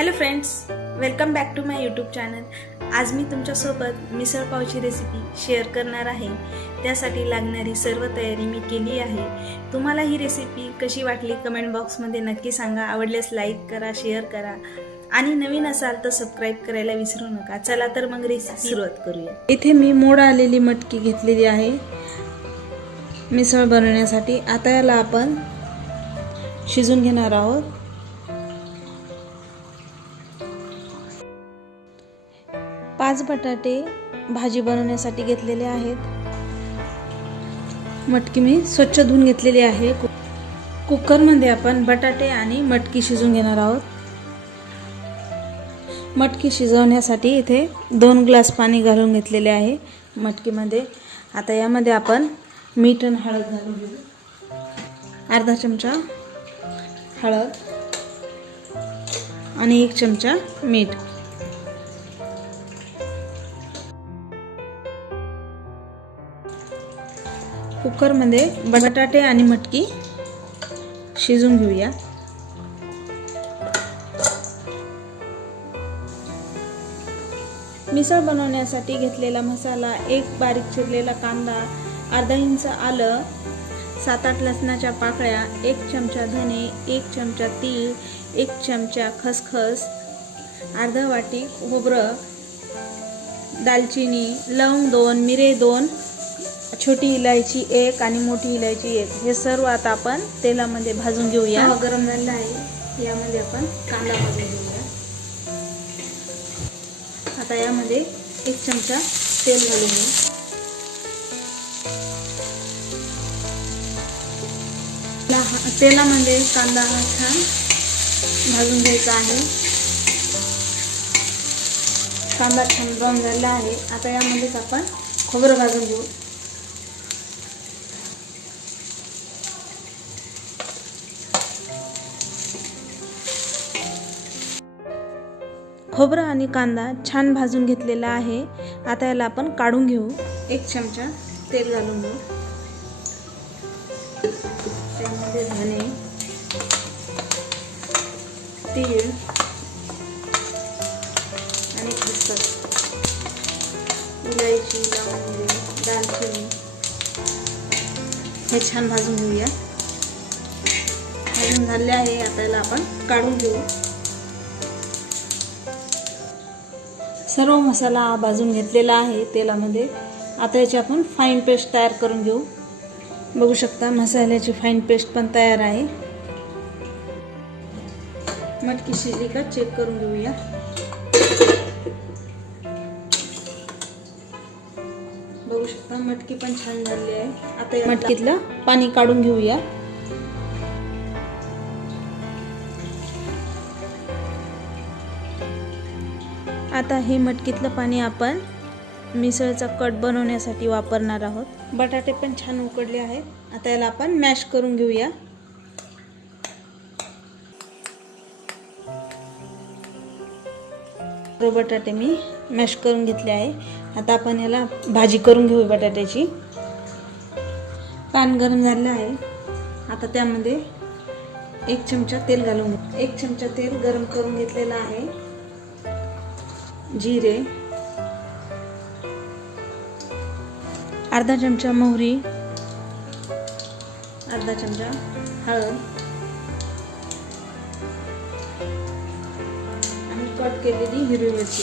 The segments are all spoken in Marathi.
Hello friends, welcome back to my YouTube channel. आज मी तुमच्यासोबत मिसळ पावची रेसिपी शेअर करणार आहे. त्यासाठी लागणारी सर्व तयारी मी केली आहे. तुम्हाला ही रेसिपी कशी वाटली कमेंट बॉक्समध्ये नक्की सांगा. आवडल्यास लाईक करा, शेअर करा आणि नवीन असाल तर सबस्क्राईब करायला विसरू नका. चला तर मग रेसिपी सुरुवात करूया. इथे मी मोड आलेली मटकी घेतलेली आहे मिसळ बनवण्यासाठी. आता याला आपण शिजून घेणार आहोत. 5 बटाटे भाजी बनवण्यासाठी घेतलेले आहेत. मटकी मी स्वच्छ धुवून घेतलेली आहे. कुकरमध्ये आपण बटाटे आणि मटकी शिजवून घेणार आहोत. मटकी शिजवण्यासाठी इथे 2 ग्लास पाणी घालून घेतलेले आहे मटकीमध्ये. आता यामध्ये आपण मीठ आणि हळद घालून घेऊ. अर्धा चमचा हळद आणि 1 चमचा मीठ. कुकरमध्ये बटाटे आणि मटकी शिजून घेऊया. मिसळ बनवण्यासाठी घेतलेला मसाला, 1 बारीक चिरलेला कांदा, अर्धा इंच आलं, 7-8 लसणाच्या पाकळ्या, 1 चमचा धने, 1 चमचा तीळ, 1 चमचा खसखस, अर्धा वाटी खोबरं, दालचिनी, लवंग 2, मिरे 2, छोटी इलायची 1 आणि मोठी इलायची 1. हे सर्व आता आपण तेलामध्ये भाजून घेऊया. गरम झालेला आहे. यामध्ये आपण कांदा भाजून घेऊया. आता यामध्ये 1 चमचा तेल घालून घेऊ. तेलामध्ये कांदा हा छान भाजून घ्यायचा आहे. कांदा छान ब्राऊन झालेला आहे. आता यामध्येच आपण खोबरं भाजून घेऊ. खोबरं आणि कांदा छान भाजून घेतलेला आहे. आता याला आपण काढून घेऊ. 1 चमचा तेल घालून घेऊ. त्यामध्ये धने, तीळ आणि खसखस, इलायची, लवंग, दालचिनी हे छान भाजून घेऊया. भाजून झाले आहे. आता याला आपण काढून घेऊ. सर्व मसाला भाजून घेतलेला आहे तेलामध्ये. आता याची आपण फाईन पेस्ट तयार करून घेऊ. बघू शकता मसाल्याची फाईन पेस्ट पण तयार आहे. मटकी शिजली का चेक करून घेऊया. बघू शकता मटकी पण छान झाली आहे. आता मटकीतलं पाणी काढून घेऊया. आता हे मटकीतलं पाणी आपण मिसळचा कट बनवण्यासाठी वापरणार आहोत. बटाटे पण छान उकडले आहेत. आता याला आपण मॅश करून घेऊया. बटाटे मी मॅश करून घेतले आहे. आता आपण याला भाजी करून घेऊ बटाट्याची. पॅन गरम झालेलं आहे. आता त्यामध्ये 1 चमचा तेल घालून घेऊ. 1 चमचा तेल गरम करून घेतलेला आहे. जिरे, अर्धा चमचा मोहरी, अर्धा चमचा हळद आणि कट केलेली हिरवी मिरची.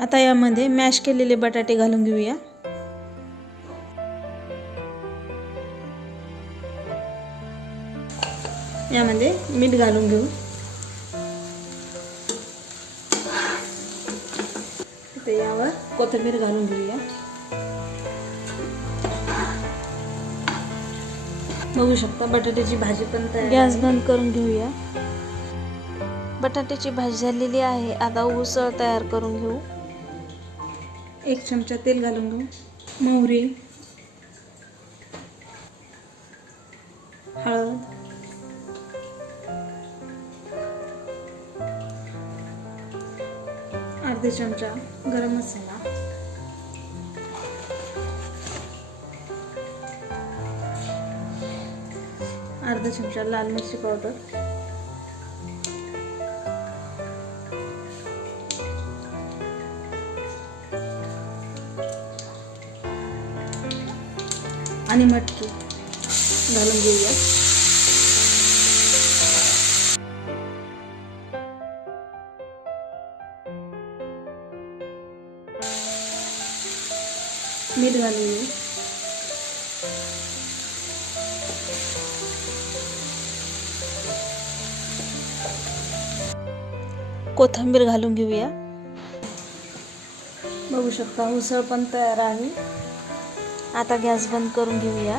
आता यामध्ये मॅश केलेले बटाटे घालून घेऊया. यामध्ये मीठ घालून घेऊ. आता यावर कोथिंबीर घालून घेऊया. बघू शकता बटाट्याची भाजी पण तयार. गॅस बंद करून घेऊया. बटाट्याची भाजी झालेली आहे. आता उसळ तयार करून घेऊ. 1 चमचा तेल घालून घेऊ. मोहरी, हळद, अर्धा चमचा गरम मसाला, अर्धा चमचा लाल मिरची पावडर, आणि मटकी घालून घेऊया. मीठ घालून घेऊ. कोथिंबीर घालून घेऊया. बघू शकता उसळ पण तयार आहे. आता गॅस बंद करून घेऊया.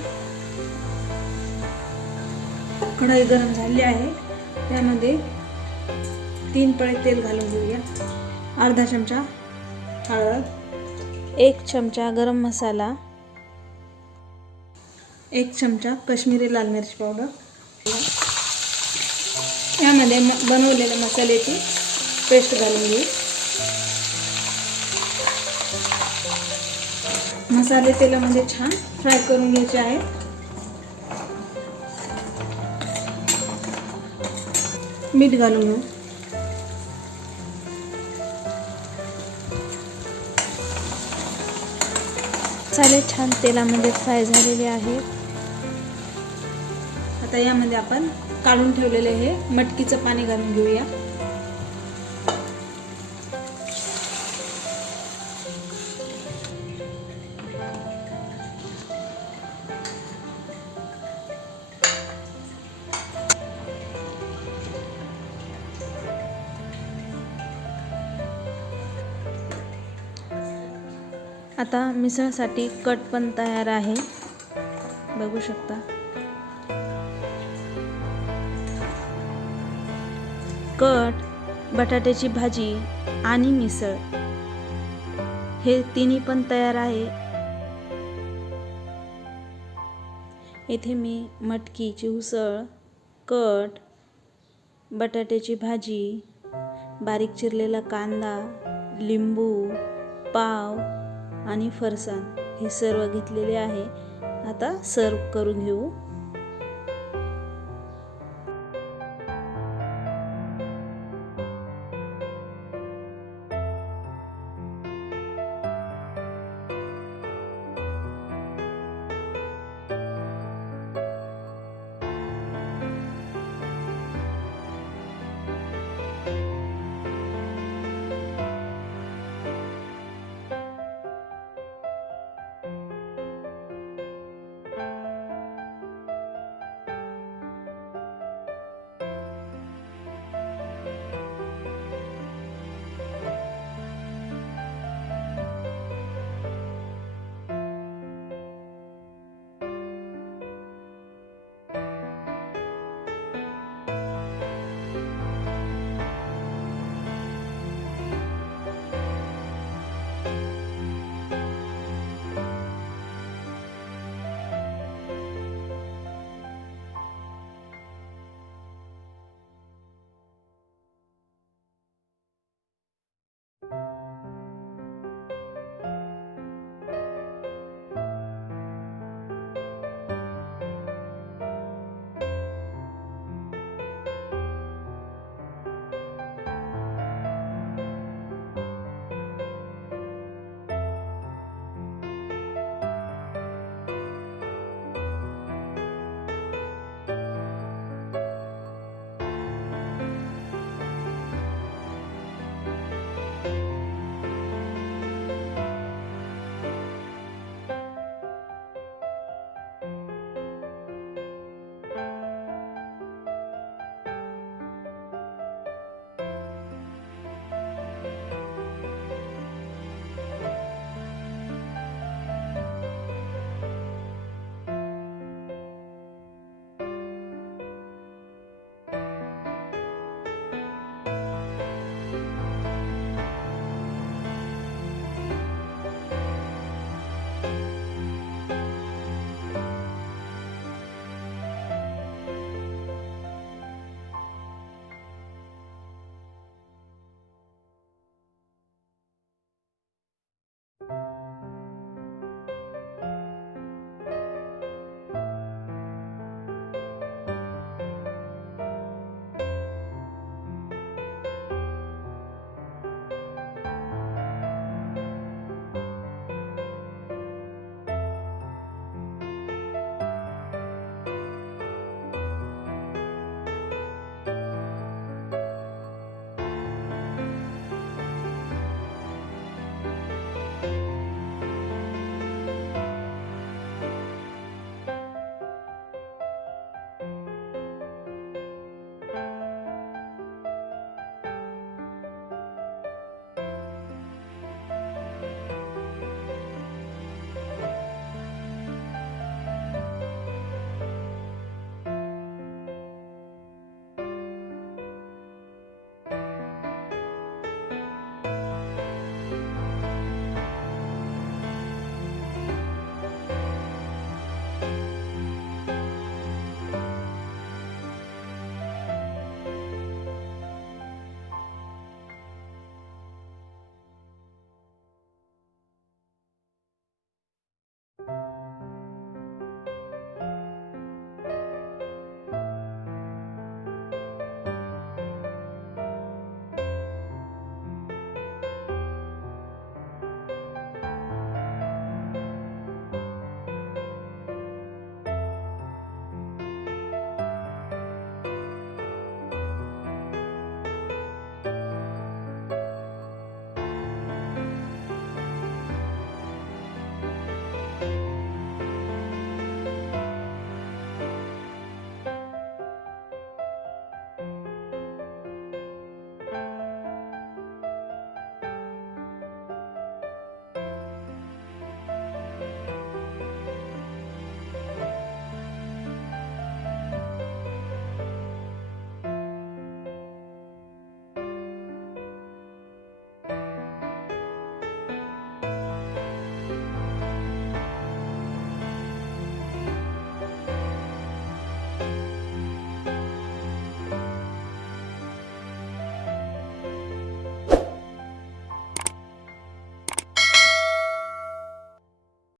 कढई गरम झाली आहे. त्यामध्ये 3 पळी तेल घालून घेऊया. अर्धा चमचा हळद, 1 चमचा गरम मसाला, 1 चमचा काश्मीरी लाल मिरची पावडर, यामध्ये बनवलेल्या मसाल्याची पेस्ट घालून घेऊ. मसाले तेलामध्ये छान फ्राय करून घ्यायचे आहेत. मीठ घालून घेऊ. मसाले छान तेलामध्ये फ्राय झालेले आहेत. आता यामध्ये आपण काढून ठेवलेले हे मटकीचं पाणी घालून घेऊया. आता मिसळसाठी कट पण तयार आहे. बघू शकता. कट, बटाट्याची भाजी आणि मिसळ हे तिन्ही पण तयार आहे. इथे मी मटकीची उसळ, कट, बटाट्याची भाजी, बारीक चिरलेला कांदा, लिंबू, पाव आणि फरसाण हे सर्व घेतलेले आहे. आता सर्व करून घेऊ.